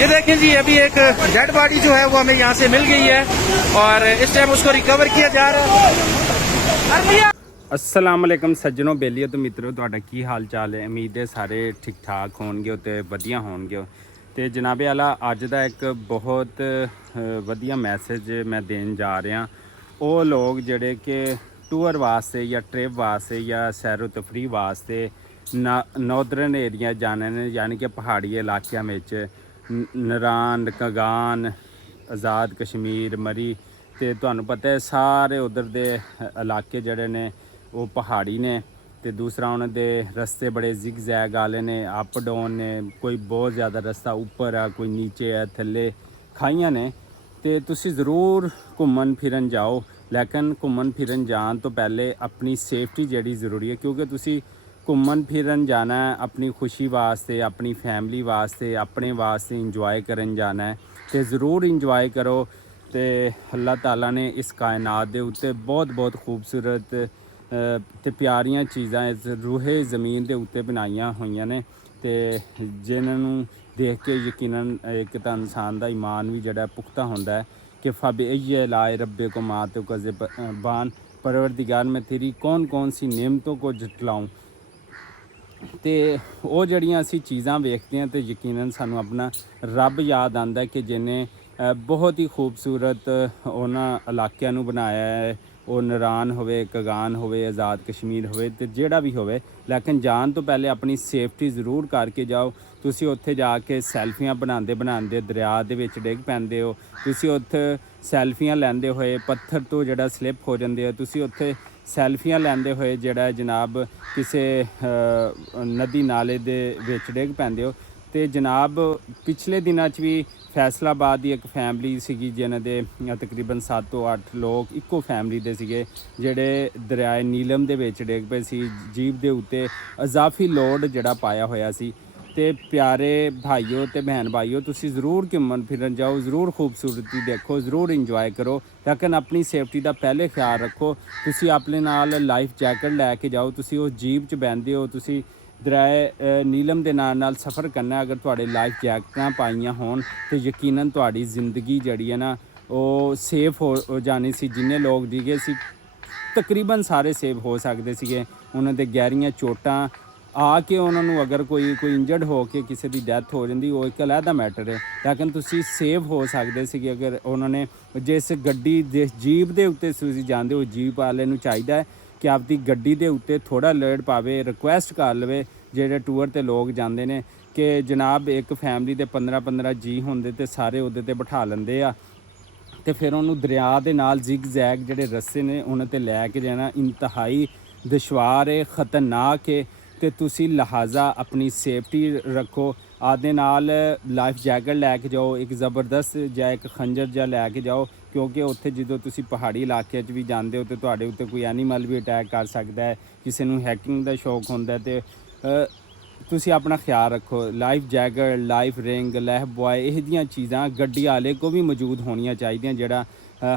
ये देखें जी, अभी एक डेड बॉडी जो है वो हमें यहाँ से मिल गई है और इस टाइम उसको रिकवर किया जा रहा है। अस्सलाम वालेकुम सज्जनों, बेलियो तो मित्रों, ਤੁਹਾਡਾ ਕੀ ਹਾਲ ਚਾਲ ਹੈ। उम्मीद है ਸਾਰੇ ठीक ठाक ਹੋਣਗੇ ਤੇ ਵਧੀਆ ਹੋਣਗੇ। ਤੇ ਜਨਾਬੇ ਆਲਾ ਅੱਜ ਦਾ ਇੱਕ ਬਹੁਤ ਵਧੀਆ ਮੈਸੇਜ ਮੈਂ ਦੇਣ ਜਾ ਰਿਹਾ। ਉਹ ਲੋਕ ਜਿਹੜੇ ਕਿ ਟੂਰ ਵਾਸਤੇ ਜਾਂ ਟ੍ਰਿਪ ਵਾਸਤੇ ਜਾਂ ਸੈਰੋ ਤਫਰੀਹ ਵਾਸਤੇ ਨੌਰਦਰਨ ਏਰੀਆ ਜਾਣੇ ਨੇ, ਯਾਨੀ ਕਿ ਪਹਾੜੀ ਇਲਾਕਿਆਂ ਵਿੱਚ ਨਰਾਨ, ਕਗਾਨ, ਆਜ਼ਾਦ ਕਸ਼ਮੀਰ, ਮਰੀ, ਤੇ ਤੁਹਾਨੂੰ ਪਤਾ ਹੈ ਸਾਰੇ ਉਧਰ ਦੇ ਇਲਾਕੇ ਜਿਹੜੇ ਨੇ ਉਹ ਪਹਾੜੀ ਨੇ। ਤੇ ਦੂਸਰਾ ਉਹਨਾਂ ਦੇ ਰਸਤੇ ਬੜੇ ਜ਼ਿਗ ਜ਼ੈਗ ਵਾਲੇ ਨੇ, ਅਪ ਡਾਊਨ ਨੇ, ਕੋਈ ਬਹੁਤ ਜ਼ਿਆਦਾ ਰਸਤਾ ਉੱਪਰ ਆ, ਕੋਈ ਨੀਚੇ ਆ, ਥੱਲੇ ਖਾਈਆਂ ਨੇ। ਤੇ ਤੁਸੀਂ ਜ਼ਰੂਰ ਘੁੰਮਣ ਫਿਰਨ ਜਾਓ, ਲੇਕਿਨ ਘੁੰਮਣ ਫਿਰਨ ਜਾਣ ਤੋਂ ਪਹਿਲੇ ਆਪਣੀ ਸੇਫਟੀ ਜਿਹੜੀ ਜ਼ਰੂਰੀ ਹੈ, ਕਿਉਂਕਿ ਤੁਸੀਂ ਘੁੰਮਣ ਫਿਰਨ ਜਾਣਾ ਹੈ ਆਪਣੀ ਖੁਸ਼ੀ ਵਾਸਤੇ, ਆਪਣੀ ਫੈਮਿਲੀ ਵਾਸਤੇ, ਆਪਣੇ ਵਾਸਤੇ ਇੰਜੋਏ ਕਰਨ ਜਾਣਾ ਹੈ। ਤੇ ਜ਼ਰੂਰ ਇੰਜੋਏ ਕਰੋ। ਤੇ ਅੱਲਾਹ ਤਾਲਾ ਨੇ ਇਸ ਕਾਇਨਾਤ ਦੇ ਉੱਤੇ ਬਹੁਤ ਬਹੁਤ ਖੂਬਸੂਰਤ ਤੇ ਪਿਆਰੀਆਂ ਚੀਜ਼ਾਂ ਇਸ ਰੂਹੇ ਜ਼ਮੀਨ ਦੇ ਉੱਤੇ ਬਣਾਈਆਂ ਹੋਈਆਂ ਨੇ, ਤੇ ਜਿਨ੍ਹਾਂ ਨੂੰ ਦੇਖ ਕੇ ਯਕੀਨਨ ਇੱਕ ਤਾਂ ਇਨਸਾਨ ਦਾ ਈਮਾਨ ਵੀ ਜਿਹੜਾ ਪੁਖਤਾ ਹੁੰਦਾ ਹੈ कि फ़ाबिअय्यि आलाए रब्बिकुमा तुकज़्ज़िबान, परवरदिगार मैं तेरी कौन कौन सी नेमतों को झुटलाऊँ। तो वो जड़ियाँ असी चीज़ां वेखते हैं तो यकीनन सानू अपना रब याद आंदा कि जिन्हें बहुत ही खूबसूरत उन्होंने इलाकों नू बनाया है। वो नरान होवे, कगान होवे, आज़ाद कश्मीर होवे, तो जेड़ा भी होवे, लेकिन जान तो पहले अपनी सेफ्टी ज़रूर करके जाओ। तुसी उत्थे जाके सैल्फियां बनाते बनाते दरिया दे विच डिग पैंदे हो, तुसी उत्थे सैल्फियां लैंदे होए पत्थर तो जड़ा स्लिप हो जाते हो, तुसी उत्थे सैल्फियां लैंदे होए जड़ा जनाब किसी नदी नाले दे विच डिग पैंदे हो। तो जनाब पिछले दिनों भी फैसलाबाद की एक फैमिली सी जिन्हों के तकरीबन 7 ਤੋਂ 8 लोग इक्को फैमिली के सीगे जेडे दरियाए नीलम दे विच डिग पे सी। जीप के उत्ते इजाफी लोड जड़ा पाया होया सी। ते प्यारे भाईओ ते बहन भाईओ, तुसी ज़रूर घूमन फिरन जाओ, ज़रूर खूबसूरती देखो, ज़रूर इंजॉय करो, लेकिन अपनी सेफ्टी का पहले ख्याल रखो। तुसी अपने नाल लाइफ जैकेट लैके जाओ। तुसी उस जीप च बहंदे हो, तुसी दरियाए नीलम के नाल सफ़र करना, अगर तुहाडे लाइफ जैकटां पाईयां होण तो यकीनन तुहाडी जिंदगी जिहड़ी है ना वो सेफ हो जानी सी। जिन्ने लोग डिगे सी तकरीबन सारे सेफ हो सकते सीगे। उन्हां दे गहरियां चोटां आके उन्होंने अगर कोई इंजर्ड हो के किसी की डैथ हो जाती, वो एक अलहदा मैटर है, लेकिन तुसी सेफ हो सकते सी अगर उन्होंने जिस गड्डी जिस जीप के उत्ते तुसी जांदे हो, जीप वाले नूं चाहीदा है कि आपकी गड्डी के उत्ते थोड़ा लेट पावे, रिक्वेस्ट कर लवे जेडे टूर ते लोग जाते हैं कि जनाब एक फैमिली के 15-15 जी होंदे ते सारे उहदे ते बिठा लेंदे आ। तो फिर उन्होंने दरिया के नाल जिग जैग जेडे रस्ते ने उन्हें ते लैके जाना इंतहाई दुश्वार है, ख़तरनाक है। तो तुसी लिहाजा अपनी सेफ्टी रखो। आदे नाल लाइफ जैकेट लैके जाओ, एक ज़बरदस्त जा एक खंजर जा लैके जाओ, क्योंकि उत्थे जो तुसी पहाड़ी इलाके भी जाते हो तो तुहाडे उत्ते कोई एनीमल भी अटैक कर सकता है, किसी नूं हैकिंग का शौक होंदा है। तो तुसी अपना ख्याल रखो। Life jacket, life ring, life boy, यह जिहियां चीज़ां गड्डी वाले को भी मौजूद होनियां चाहिए, जिहड़ा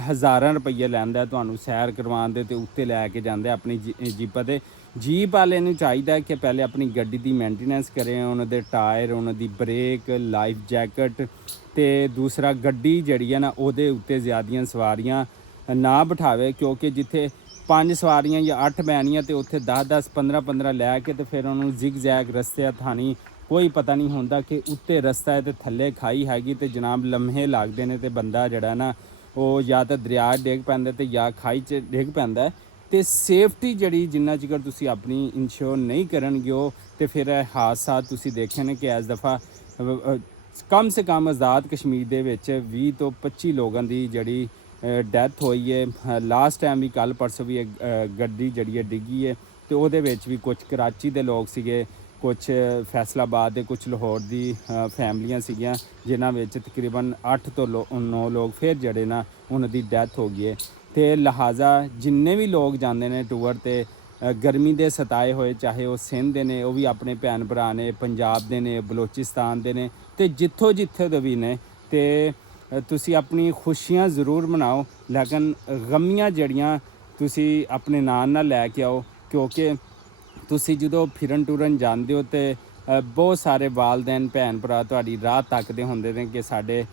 हज़ारां रुपये लैंदा तुहानूं सैर करवाउण दे ते उत्ते लैके जांदा अपनी जीपा ते। जीप वाले नूं चाहिदा कि पहले अपनी गड्डी की मेंटेनेंस करें, उन्होंने टायर, उन्होंने ब्रेक, लाइफ जैकेट, तो दूसरा गड्डी जिहड़ी है ना उहदे उत्ते ज़्यादियां सवारियां ना बिठावे, क्योंकि जिथे 5 सवारियां या 8 बैनियां तो उत्थे 10-10, 15-15 लैके तो फिर उन्होंने जिग जैग रस्ते थानी कोई पता नहीं होंदा कि उत्ते रस्ता है तो थल्ले खाई हैगी, तो जनाब लम्हे लगते हैं तो बंदा जिहड़ा ना वो या तो दरिया डिग पैंदा तो या खाई च डिग पैंदा। तो सेफ्टी जड़ी जिन्ना चिकर तुसी अपनी इंश्योर नहीं करनगे हो तो फिर हादसा तुसी देखे ने कि इस दफ़ा कम से कम आज़ाद कश्मीर दे विच 20 ਤੋਂ 25 लोगों की जड़ी डैथ हुई है। लास्ट टाइम भी कल परसों भी एक गड्डी जड़ी है डिगी है, तो वो भी कुछ कराची के लोग सीगे, कुछ फैसलाबाद के, कुछ लाहौर की फैमिलियां सीगियां, जिन्हां विच तकरीबन 8 ਤੋਂ 9 लोग फिर जड़े ना उन्होंने डैथ हो गई है। तो लिहाजा जिन्ने भी लोग जाते हैं टूर ते गर्मी के सताए हुए, चाहे वो सिंध दे ने, वो भी अपने भैन भरा ने, पंजाब दे ने, बलोचिस्तान दे ने, तो जिथों जिथे दे भी ने, तो तुसी अपनी खुशियां ज़रूर मनाओ, लेकिन गमियां जड़ियां तुसी अपने नाल ना लैके आओ, क्योंकि तुसी जो फिरन टुरन जाते हो तो ਬਹੁਤ ਸਾਰੇ ਵਾਲਦੈਨ ਭੈਣ ਭਰਾ ਤੁਹਾਡੀ ਰਾਹ ਤੱਕਦੇ ਹੁੰਦੇ ਨੇ ਕਿ ਸਾਡੇ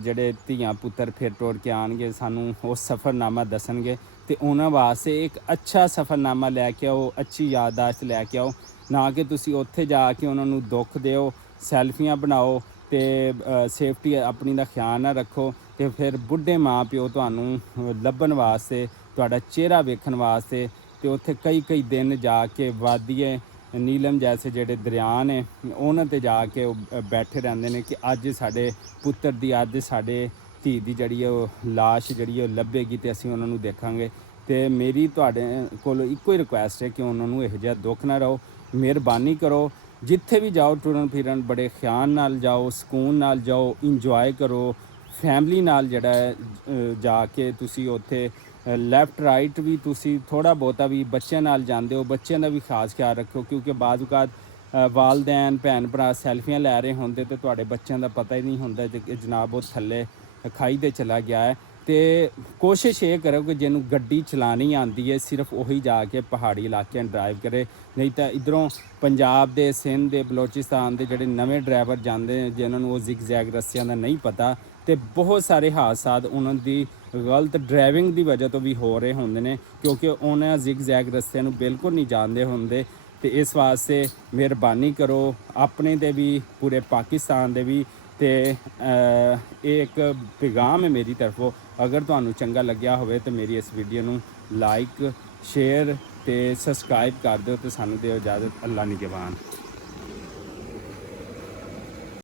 ਜਿਹੜੇ ਧੀਆਂ ਪੁੱਤਰ ਫਿਰ ਟੁਰ ਕੇ ਆਉਣਗੇ, ਸਾਨੂੰ ਉਹ ਸਫ਼ਰਨਾਮਾ ਦੱਸਣਗੇ। ਤੇ ਉਹਨਾਂ ਵਾਸਤੇ ਇੱਕ ਅੱਛਾ ਸਫ਼ਰਨਾਮਾ ਲੈ ਕੇ ਆਓ, ਅੱਛੀ ਯਾਦਦਾਸ਼ਤ ਲੈ ਕੇ ਆਓ, ਨਾ ਕਿ ਤੁਸੀਂ ਉੱਥੇ ਜਾ ਕੇ ਉਹਨਾਂ ਨੂੰ ਦੁੱਖ ਦਿਓ, ਸੈਲਫੀਆਂ ਬਣਾਓ ਤੇ ਸੇਫਟੀ ਆਪਣੀ ਦਾ ਖਿਆਲ ਨਾ ਰੱਖੋ। ਤੇ ਫਿਰ ਬੁੱਢੇ ਮਾਂ ਪਿਓ ਤੁਹਾਨੂੰ ਲੱਭਣ ਵਾਸਤੇ, ਤੁਹਾਡਾ ਚਿਹਰਾ ਵੇਖਣ ਵਾਸਤੇ ਤੇ ਉੱਥੇ ਕਈ ਦਿਨ ਜਾ ਕੇ ਵਾਦੀਏ ਨੀਲਮ ਜੈਸੇ ਜਿਹੜੇ ਦਰਿਆ ਨੇ ਉਹਨਾਂ 'ਤੇ ਜਾ ਕੇ ਉਹ ਬੈਠੇ ਰਹਿੰਦੇ ਨੇ ਕਿ ਅੱਜ ਸਾਡੇ ਪੁੱਤਰ ਦੀ, ਅੱਜ ਸਾਡੇ ਧੀ ਦੀ ਜਿਹੜੀ ਉਹ ਲਾਸ਼ ਜਿਹੜੀ ਉਹ ਲੱਭੇਗੀ ਤੇ ਅਸੀਂ ਉਹਨਾਂ ਨੂੰ ਦੇਖਾਂਗੇ। ਤੇ ਮੇਰੀ ਤੁਹਾਡੇ ਕੋਲ ਇੱਕੋ ਹੀ ਰਿਕੁਐਸਟ ਹੈ ਕਿ ਉਹਨਾਂ ਨੂੰ ਇਹੋ ਜਿਹਾ ਦੁੱਖ ਨਾ ਰਹੋ। ਮਿਹਰਬਾਨੀ ਕਰੋ, ਜਿੱਥੇ ਵੀ ਜਾਓ ਟੁਰਨ ਫਿਰਨ ਬੜੇ ਖਿਆਲ ਨਾਲ ਜਾਓ, ਸਕੂਨ ਨਾਲ ਜਾਓ, ਇੰਜੋਏ ਕਰੋ ਫੈਮਲੀ ਨਾਲ। ਜਿਹੜਾ ਹੈ ਜਾ ਕੇ ਤੁਸੀਂ ਉੱਥੇ ਲੈਫਟ ਰਾਈਟ ਵੀ ਤੁਸੀਂ ਥੋੜ੍ਹਾ ਬਹੁਤਾ ਵੀ ਬੱਚਿਆਂ ਨਾਲ ਜਾਂਦੇ ਹੋ, ਬੱਚਿਆਂ ਦਾ ਵੀ ਖਾਸ ਖਿਆਲ ਰੱਖੋ, ਕਿਉਂਕਿ ਬਾਅਦ ਔਕਾਤ ਵਾਲਦੈਨ ਭੈਣ ਭਰਾ ਸੈਲਫੀਆਂ ਲੈ ਰਹੇ ਹੁੰਦੇ ਤੇ ਤੁਹਾਡੇ ਬੱਚਿਆਂ ਦਾ ਪਤਾ ਹੀ ਨਹੀਂ ਹੁੰਦਾ ਕਿ ਜਨਾਬ ਉਹ ਥੱਲੇ ਖਾਈ ਦੇ ਚਲਾ ਗਿਆ ਹੈ। ਤੇ ਕੋਸ਼ਿਸ਼ ਇਹ ਕਰੋ ਕਿ ਜਿਹਨੂੰ ਗੱਡੀ ਚਲਾਉਣੀ ਆਉਂਦੀ ਹੈ ਸਿਰਫ ਉਹੀ ਜਾ ਕੇ ਪਹਾੜੀ ਇਲਾਕਿਆਂ ਡਰਾਈਵ ਕਰੇ, ਨਹੀਂ ਤਾਂ ਇੱਧਰੋਂ ਪੰਜਾਬ ਦੇ, ਸਿੰਧ ਦੇ, ਬਲੋਚਿਸਤਾਨ ਦੇ ਜਿਹੜੇ ਨਵੇਂ ਡਰਾਈਵਰ ਜਾਂਦੇ ਨੇ ਜਿਨ੍ਹਾਂ ਨੂੰ ਉਹ ਜ਼ਿਗ ਜ਼ੈਗ ਰਸਤਿਆਂ ਦਾ ਨਹੀਂ ਪਤਾ, ਤੇ ਬਹੁਤ ਸਾਰੇ ਹਾਦਸਾਤ ਉਹਨਾਂ ਦੀ ਗਲਤ ਡਰਾਈਵਿੰਗ ਦੀ ਵਜ੍ਹਾ ਤੋਂ ਵੀ ਹੋ ਰਹੇ ਹੁੰਦੇ ਨੇ, ਕਿਉਂਕਿ ਉਹਨਾਂ ਜ਼ਿਗ ਜ਼ੈਗ ਰਸਤਿਆਂ ਨੂੰ ਬਿਲਕੁਲ ਨਹੀਂ ਜਾਣਦੇ ਹੁੰਦੇ। ਤੇ ਇਸ ਵਾਸਤੇ ਮਿਹਰਬਾਨੀ ਕਰੋ ਆਪਣੇ ਦੇ ਵੀ, ਪੂਰੇ ਪਾਕਿਸਤਾਨ ਦੇ ਵੀ। ਤੇ ਇਹ ਇੱਕ ਪੈਗਾਮ ਹੈ ਮੇਰੀ ਤਰਫੋਂ, ਅਗਰ ਤੁਹਾਨੂੰ ਚੰਗਾ ਲੱਗਿਆ ਹੋਵੇ ਤਾਂ ਮੇਰੀ ਇਸ ਵੀਡੀਓ ਨੂੰ ਲਾਈਕ, ਸ਼ੇਅਰ ਤੇ ਸਬਸਕ੍ਰਾਈਬ ਕਰ ਦਿਓ ਤੇ ਸਾਨੂੰ ਦਿਓ ਇਜਾਜ਼ਤ। ਅੱਲਾ ਨਿਗਹਿਬਾਨ।